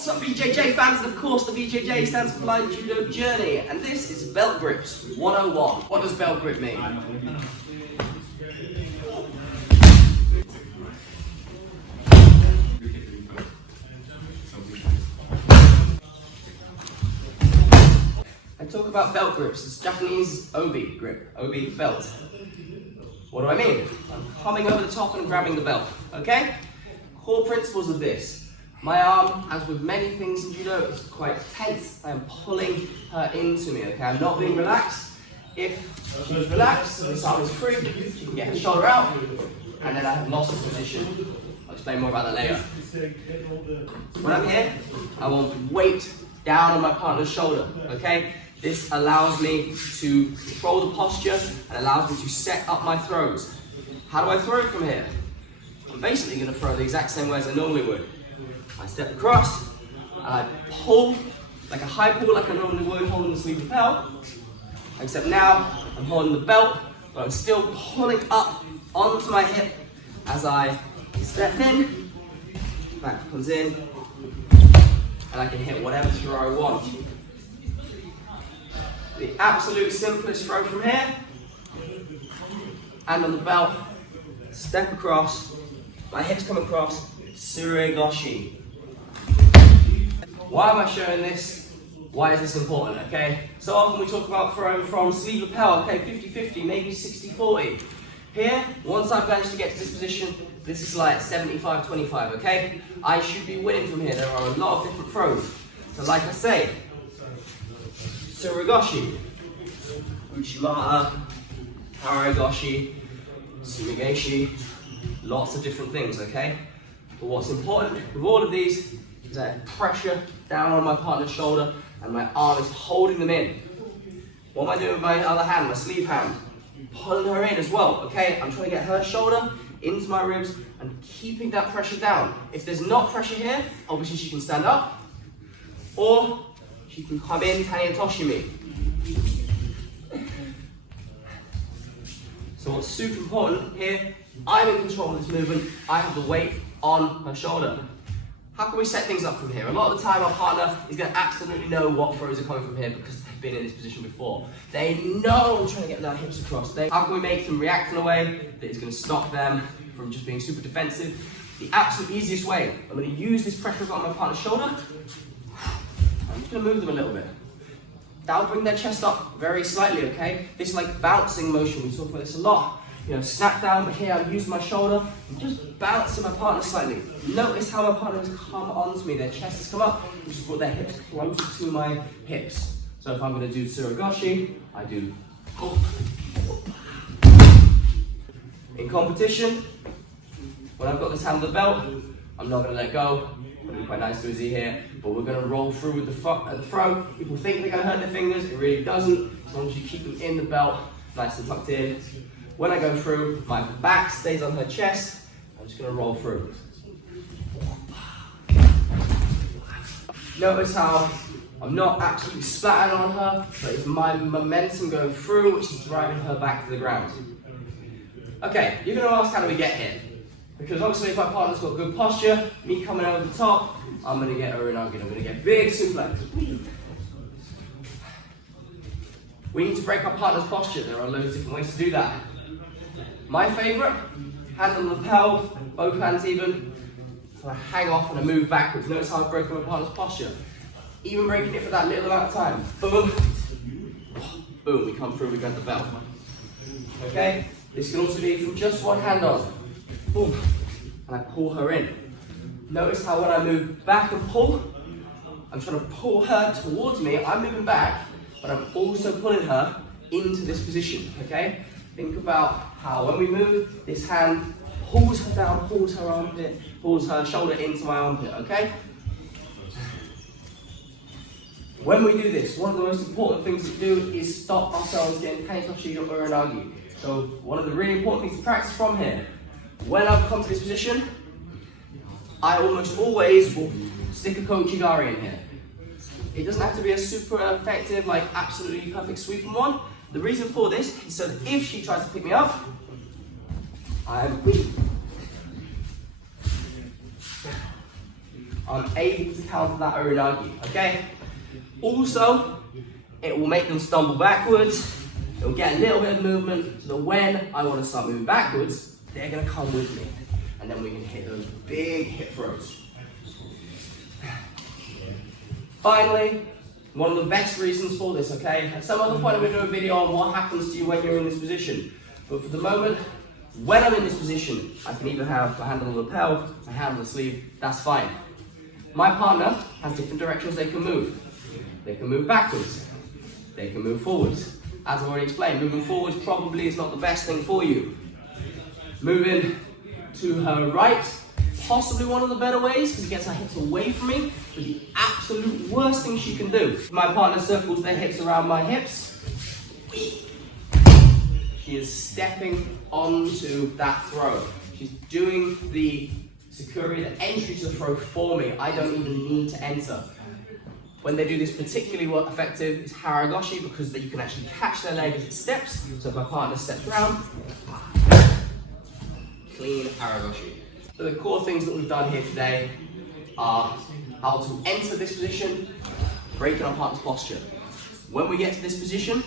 What's up BJJ fans, and of course the BJJ stands for Blind Judo Journey, and this is Belt Grips 101. What does belt grip mean? I talk about belt grips. It's Japanese obi grip, obi belt. What do I mean? I'm coming over the top and grabbing the belt, okay? Core principles of this. My arm, as with many things in judo, is quite tense. I am pulling her into me, okay? I'm not being relaxed. If she's relaxed, this arm is free, she can get her shoulder out, and then I have lost the position. I'll explain more about that later. When I'm here, I want weight down on my partner's shoulder, okay? This allows me to control the posture and allows me to set up my throws. How do I throw from here? I'm basically going to throw the exact same way as I normally would. I step across, and I pull, like a high pull like I normally would holding the sleeve lapel, except now I'm holding the belt, but I'm still pulling up onto my hip as I step in, back comes in, and I can hit whatever throw I want. The absolute simplest throw from here, and on the belt, step across, my hips come across, Suregoshi. Why am I showing this? Why is this important, okay? So often we talk about throwing from sleeve lapel, okay, 50-50, maybe 60-40. Here, once I've managed to get to this position, this is like 75-25, okay? I should be winning from here. There are a lot of different throws. So like I say, Suregoshi, Uchimata, Haragoshi, Sumigeshi, lots of different things, okay? But what's important with all of these is I have pressure down on my partner's shoulder and my arm is holding them in. What am I doing with my other hand, my sleeve hand? Pulling her in as well, okay? I'm trying to get her shoulder into my ribs and keeping that pressure down. If there's not pressure here, obviously she can stand up, or she can come in Taniatoshi me. So what's super important here, I'm in control of this movement, I have the weight on her shoulder. How can we set things up from here? A lot of the time our partner is going to absolutely know what throws are coming from here because they've been in this position before. They know I'm trying to get their hips across. How can we make them react in a way that is going to stop them from just being super defensive? The absolute easiest way, I'm going to use this pressure on my partner's shoulder. I'm just going to move them a little bit. That'll bring their chest up very slightly, okay? This is like bouncing motion, we talk about this a lot. You know, snap down, but here I'm using my shoulder and just bouncing my partner slightly. Notice how my partner has come onto me, their chest has come up, which has brought their hips closer to my hips. So if I'm going to do Suregoshi, I do pull. In competition, when I've got this hand on the belt, I'm not going to let go. I'm going to be quite nice to Izzy here, but we're going to roll through with the throw. People think they're going to hurt their fingers, it really doesn't, as long as you keep them in the belt, nice and tucked in. When I go through, my back stays on her chest. I'm just going to roll through. Notice how I'm not absolutely splatting on her, but it's my momentum going through which is driving her back to the ground. Okay, you're going to ask how do we get here? Because obviously if my partner's got good posture, me coming over the top, I'm going to get her in argument. I'm going to get big suplex. We need to break our partner's posture. There are loads of different ways to do that. My favourite, hand on the lapel, both hands even, so I hang off and I move backwards. Notice how I've broken my partner's posture. Even breaking it for that little amount of time. Boom, boom, we come through, we grab the belt. Okay, this can also be from just one hand on. Boom, and I pull her in. Notice how when I move back and pull, I'm trying to pull her towards me, I'm moving back, but I'm also pulling her into this position, okay? Think about how when we move, this hand pulls her down, pulls her armpit, pulls her shoulder into my armpit, okay? When we do this, one of the most important things to do is stop ourselves getting Tanitoshi or Uranagi. So one of the really important things to practice from here, when I've come to this position, I almost always will stick a Kochigari in here. It doesn't have to be a super effective, like absolutely perfect sweeping one. The reason for this is so that if she tries to pick me up, I'm weak. I'm able to counter that Uranagi, okay? Also, it will make them stumble backwards. It'll get a little bit of movement, so that when I want to start moving backwards, they're going to come with me. And then we can hit those big hip throws. Finally, one of the best reasons for this, okay? At some other point I'm going to do a video on what happens to you when you're in this position. But for the moment, when I'm in this position, I can either have my hand on the lapel, my hand on the sleeve, that's fine. My partner has different directions they can move. They can move backwards, they can move forwards. As I've already explained, moving forwards probably is not the best thing for you. Moving to her right, possibly one of the better ways because it gets her hips away from me, but the absolute worst thing she can do. My partner circles their hips around my hips. She is stepping onto that throw. She's doing the Sakuri, the entry to the throw for me. I don't even need to enter. When they do this particularly effective is Haragoshi because you can actually catch their leg as it steps. So if my partner steps around, clean Haragoshi. So the core things that we've done here today are how to enter this position, breaking our partner's posture. When we get to this position,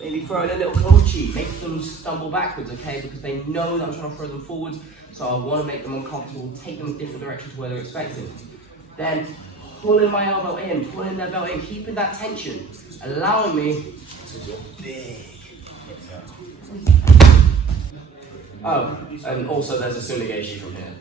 maybe throw in a little kochi, make them stumble backwards, okay? Because they know that I'm trying to throw them forwards, so I want to make them uncomfortable, take them in different directions to where they're expecting. Then pulling my elbow in, pulling their belt in, keeping that tension, allowing me to do a big. Oh, and also there's a Tsunegeshi from here.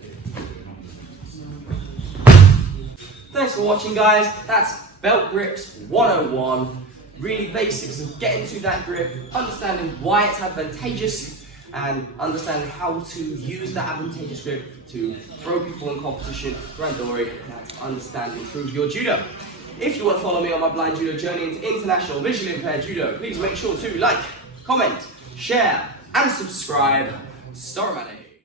Thanks for watching, guys. That's Belt Grips 101. Really basics of getting to that grip, understanding why it's advantageous, and understanding how to use that advantageous grip to throw people in competition, randori, and understand and improve your judo. If you want to follow me on my blind judo journey into international visually impaired judo, please make sure to like, comment, share, and subscribe. Sorry,